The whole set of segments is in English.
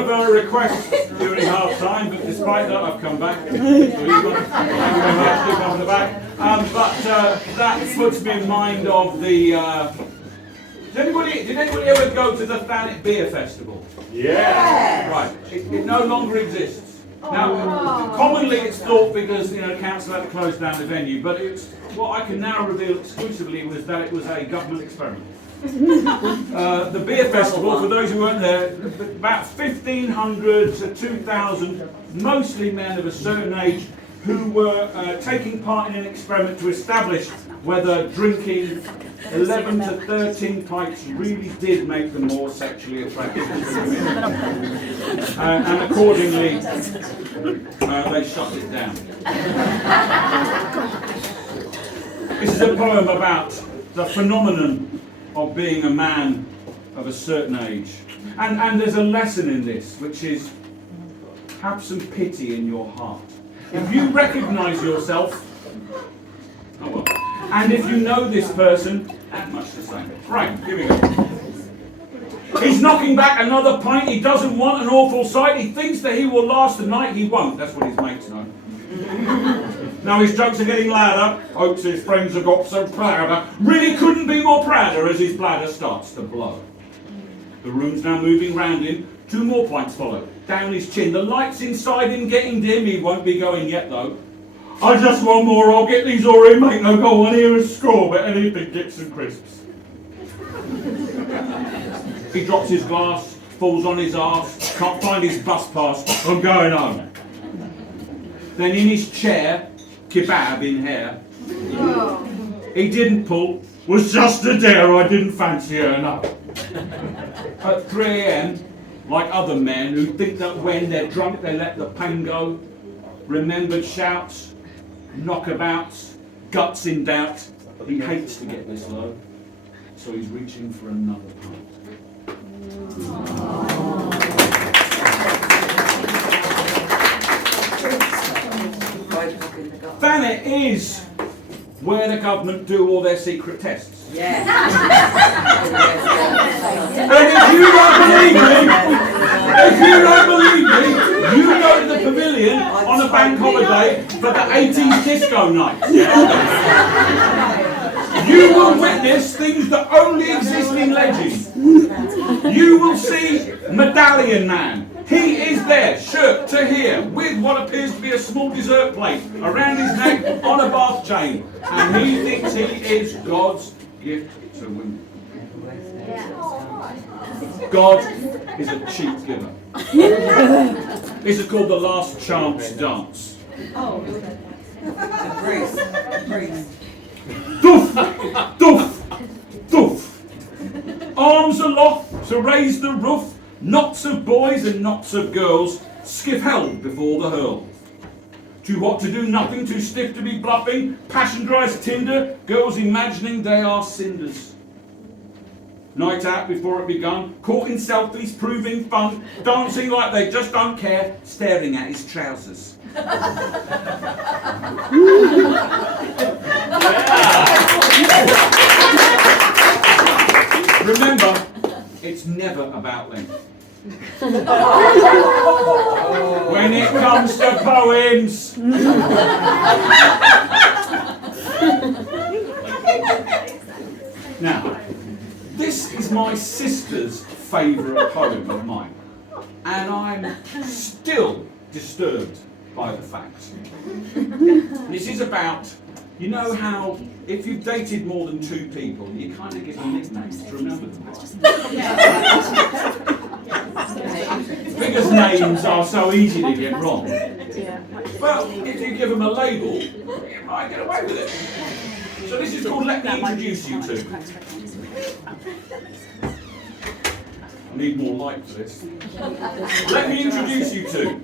of requests during half time, but despite that, I've come back. So thank you very much. Keep on the back. But that puts me in mind of the. Did anybody ever go to the Thanet Beer Festival? Yeah. Right. It no longer exists. Now, commonly it's thought because the council had to close down the venue, but it's what I can now reveal exclusively was that it was a government experiment. The beer festival, for those who weren't there, about 1,500 to 2,000, mostly men of a certain age, who were taking part in an experiment to establish whether drinking 11 to 13 pints really did make them more sexually attractive to women. And accordingly, they shut it down. This is a poem about the phenomenon of being a man of a certain age. And there's a lesson in this, which is have some pity in your heart. If you recognise yourself, oh well, and if you know this person, that much the same. Right, here we go. He's knocking back another pint, he doesn't want an awful sight, he thinks that he will last the night, he won't. That's what his mates know. Now his jokes are getting louder, hopes his friends have got so prouder, really couldn't be more prouder as his bladder starts to blow. The room's now moving round him, 2 more pints follow, down his chin, the lights inside him getting dim, he won't be going yet though. I just want more, I'll get these or in, mate, no go on here and score, but anything gets some crisps. He drops his glass, falls on his arse, can't find his bus pass, I'm going home. Then in his chair, kebab in hair. He didn't pull, was just a dare, I didn't fancy her enough. At 3 AM, like other men who think that when they're drunk they let the pain go, remembered shouts, knockabouts, guts in doubt, he hates to get this low, so he's reaching for another pint. Thanet is where the government do all their secret tests. Yeah. And if you don't believe me, you go to the pavilion on a bank holiday for the 80s disco night. You will witness things that only exist in legend. You will see Medallion Man. He is there, shirt to here, with what appears to be a small dessert plate around his neck on a bath chain. And he thinks he is God's gift to women. God is a cheap giver. This is called the Last Chance Dance. Doof! Doof! Doof! Arms aloft to raise the roof, knots of boys and knots of girls skiff held before the hurl. Too hot to do nothing, too stiff to be bluffing, passion dries tinder, girls imagining they are cinders. Night out before it begun, caught in selfies, proving fun, dancing like they just don't care, staring at his trousers. Remember, it's never about length. When it comes to poems. Now, this is my sister's favourite poem of mine, and I'm still disturbed by the fact. This is about, you know how if you've dated more than 2 people, you kind of give them nicknames to remember them by. Because names are so easy to get wrong. But if you give them a label, you might get away with it. So this is called Let Me Introduce You To. I need more light for this. Let me introduce you to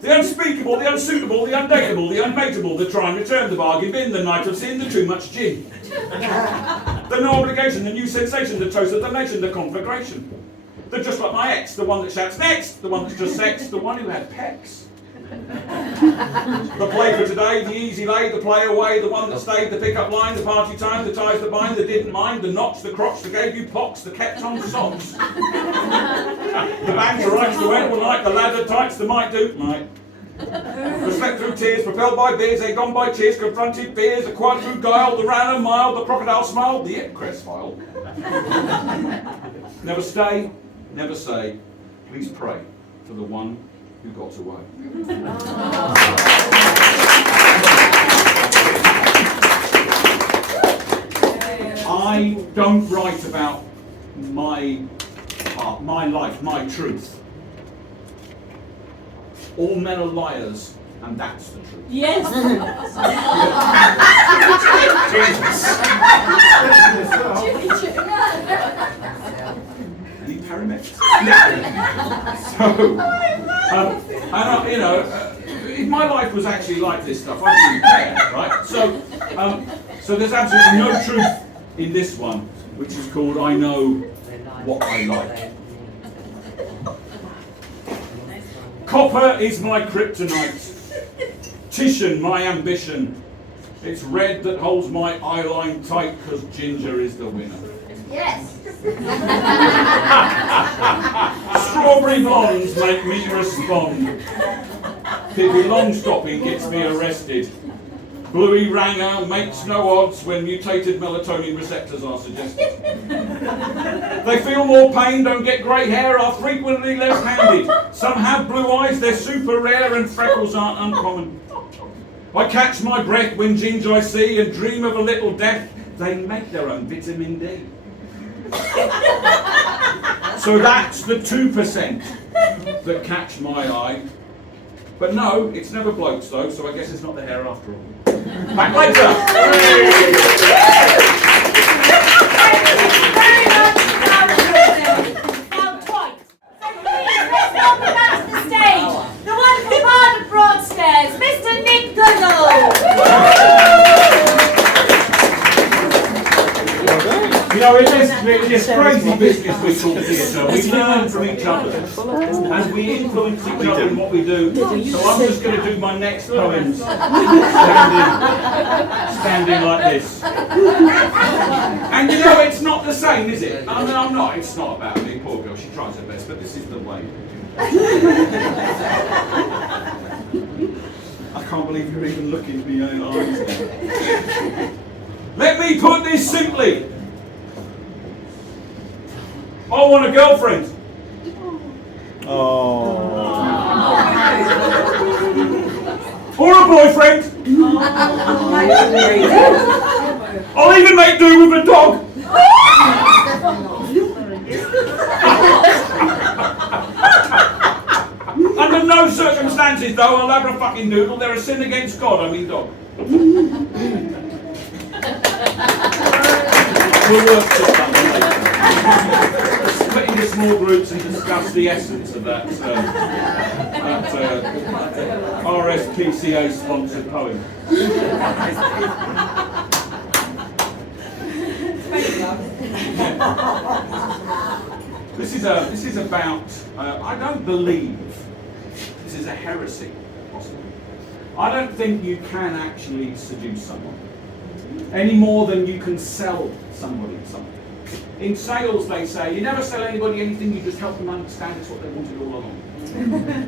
the unspeakable, the unsuitable, the undateable, the unmateable, the try and return, the bargain bin, the night of sin, the too much gin. The no obligation, the new sensation, the toast of the nation, the conflagration. The just like my ex, the one that shouts next, the one that's just sex, the one who had pecs. The play for today, the easy lay, the play away, the one that stayed, the pick-up line, the party time, the ties that bind, the didn't mind, the notch, the crotch that gave you pox, the kept on socks. The bangs, the rights, the went all night, the ladder tights, the might do, might. The slept through tears, propelled by beers, they gone by cheers, confronted fears, acquired through guile, the ran a mile, the crocodile smiled, the crest file. Never stay, never say, please pray for the one who got away. I don't write about my life, my truth. All men are liars, and that's the truth. Yes. Any paramedics? So, if my life was actually like this stuff, I wouldn't care, right? So there's absolutely no truth in this one, which is called I Know What I Like. Copper is my kryptonite. Titian, my ambition. It's red that holds my eyeline tight because ginger is the winner. Yes. Strawberry blondes make me respond. Pippi Longstopping gets me arrested. Bluey Ranger makes no odds when mutated melatonin receptors are suggested. They feel more pain, don't get grey hair, are frequently left-handed. Some have blue eyes, they're super rare, and freckles aren't uncommon. I catch my breath when ginger I see and dream of a little death. They make their own vitamin D. So that's the 2% that catch my eye. But no, it's never blokes though, so I guess it's not the hair after all. Back later! Now twice. So please, let's welcome back to the stage the wonderful part of Broadstairs, Mr. Nick Goodall. You know, in this crazy business we call theatre, we learn from each other and we influence each other in what we do. So I'm just going to do my next poems standing like this. And you know, it's not the same, is it? I mean, I'm not. It's not about me. Poor girl, she tries her best, but this is the way. I can't believe you're even looking me in the eyes now. Let me put this simply. I want a girlfriend. Oh. Or a boyfriend. I'll even make do with a dog. Under no circumstances, though, I'll have a fucking noodle. They're a sin against God, I mean dog. We'll work this out later. Split into small groups and discuss the essence of that RSPCA sponsored poem. This is about. I don't believe this is a heresy. Possibly. I don't think you can actually seduce someone any more than you can sell somebody something. In sales, they say, you never sell anybody anything, you just help them understand it's what they wanted all along.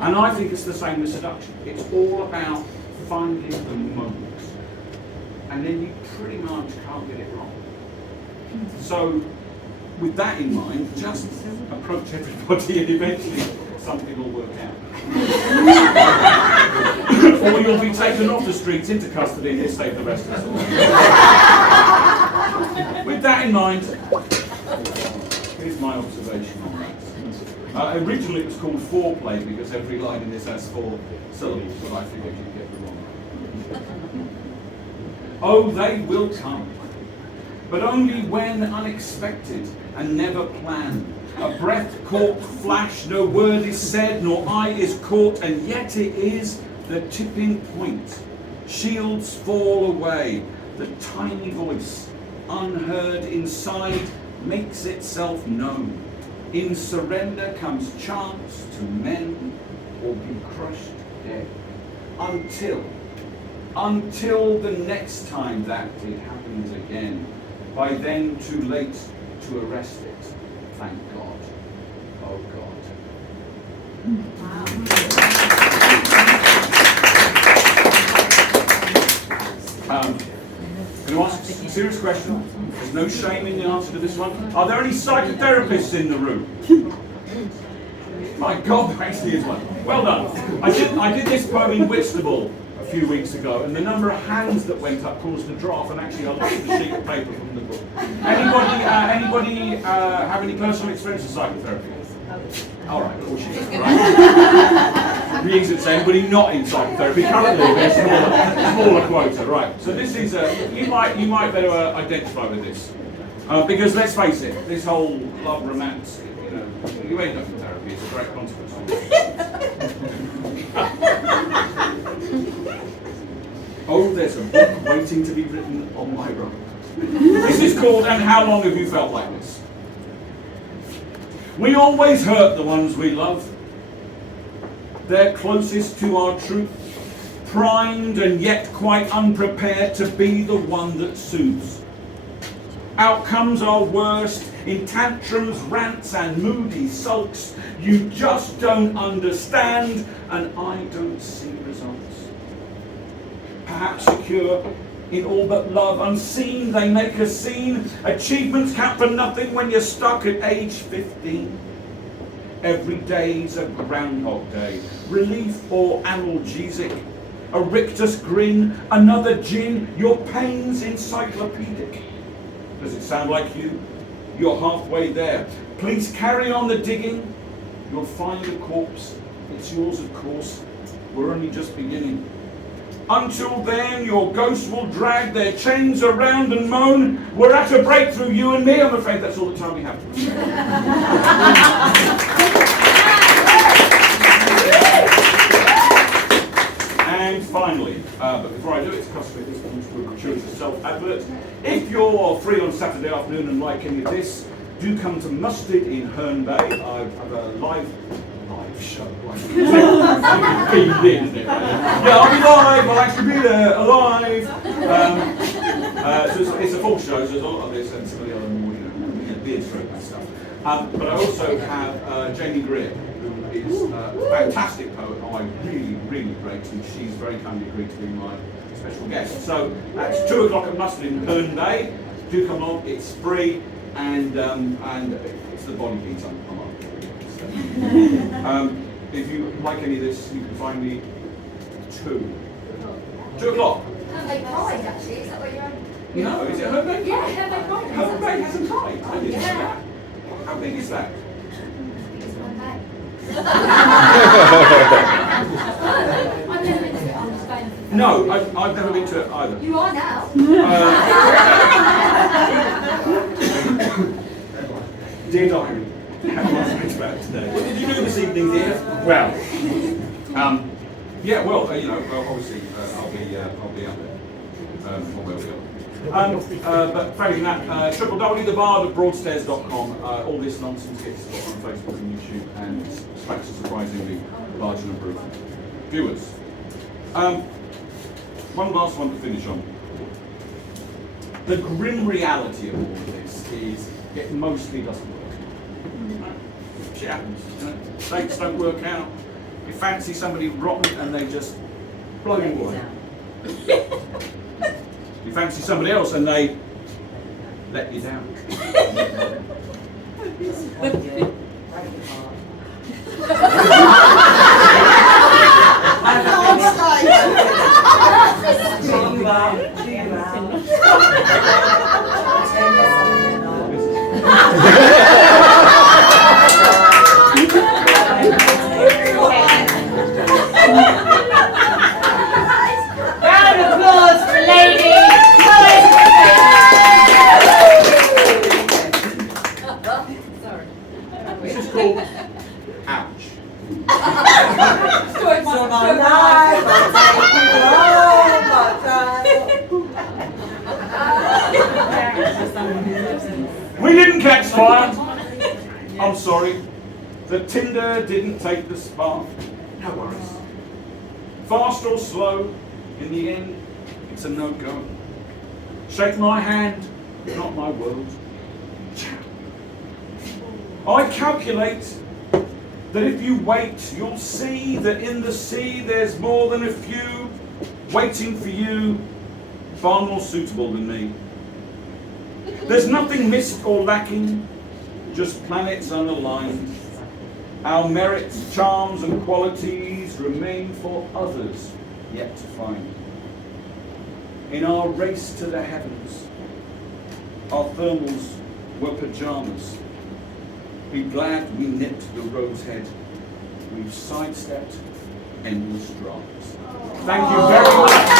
And I think it's the same with seduction. It's all about finding the moment. And then you pretty much can't get it wrong. So, with that in mind, just approach everybody and eventually something will work out. Or you'll be taken off the streets into custody and you'll save the rest of us. With that in mind, here's my observation on that. Originally it was called foreplay because every line in this has 4 syllables, but I figured you'd get the wrong one. Oh, they will come, but only when unexpected and never planned. A breath-caught flash, no word is said, nor eye is caught, and yet it is the tipping point. Shields fall away, the tiny voice, unheard inside, makes itself known. In surrender comes chance to mend or be crushed dead. until the next time that it happens again. By then, too late to arrest it. Thank God. Oh God. Going to ask a serious question. There's no shame in the answer to this one. Are there any psychotherapists in the room? My God, there actually is one. Well done. I did this poem in Whitstable a few weeks ago, and the number of hands that went up caused a draft, and actually I lost the sheet of paper from the book. Anybody have any personal experience with psychotherapy? All right, cool. Right. The easy to say anybody not in psychotherapy currently, but a smaller quota. Right. So this is you might better identify with this because let's face it, this whole love romance, you end up in therapy. It's a great consequence. Oh, there's a book waiting to be written on my road. This is called "And How Long Have You Felt Like This?" We always hurt the ones we love. They're closest to our truth, primed and yet quite unprepared to be the one that soothes. Outcomes are worst in tantrums, rants and moody sulks. You just don't understand, and I don't see results. Perhaps secure in all but love, unseen, they make a scene. Achievements count for nothing when you're stuck at age 15. Every day's a Groundhog Day, relief or analgesic. A rictus grin, another gin, your pain's encyclopedic. Does it sound like you? You're halfway there. Please carry on the digging. You'll find a corpse. It's yours, of course. We're only just beginning. Until then, your ghosts will drag their chains around and moan. We're at a breakthrough, you and me. I'm afraid that's all the time we have. And finally, but before I do it, it's customary this comes to a gratuitous self-advert. If you're free on Saturday afternoon and like any of this, do come to Mustard in Herne Bay. I have a live show. Yeah, I'll be live. I'll actually be there, alive. So it's a full show. So there's a lot of this and some of the other more, beard stroke and stuff. But I also have Jamie Greer, who is a fantastic poet. I really, really great, and she's very kindly agreed to be my special guest. So that's 2 o'clock at Mustard in Herne Bay. Do come along. It's free, and it's the body beats I'm on. If you like any of this, you can find me 2 o'clock. They cried actually, is that what you're on? No, is it Herne Bay? Yeah, Herne Bay cried. Herne Bay has a pride. I didn't know that. How big is that? It's one day. I've never been to it, I'm just going. No, I've never been to it either. You are now. Dear Diary, how do I think about today? What did you do this evening, dear? Well, yeah, well, obviously, I'll be up there. Or where we are. But failing that, www.thebardofbroadstairs.com. All this nonsense gets put on Facebook and YouTube, and it's a surprisingly large number of viewers. One last one to finish on. The grim reality of all of this is it mostly doesn't work. Shit happens. Dates don't work out. You fancy somebody rotten and they just blow you away. You fancy somebody else and they let you down. Round of applause for Lady. Sorry. This is called ouch. We didn't catch fire. I'm sorry. The tinder didn't take the spark. No worries. Fast or slow, in the end, it's a no-go. Shake my hand, not my world. I calculate that if you wait, you'll see that in the sea there's more than a few waiting for you, far more suitable than me. There's nothing missed or lacking, just planets unaligned. Our merits, charms and qualities remain for others yet to find. In our race to the heavens, our thermals were pajamas. Be glad we nipped the road's head. We've sidestepped endless dramas. Thank you very much.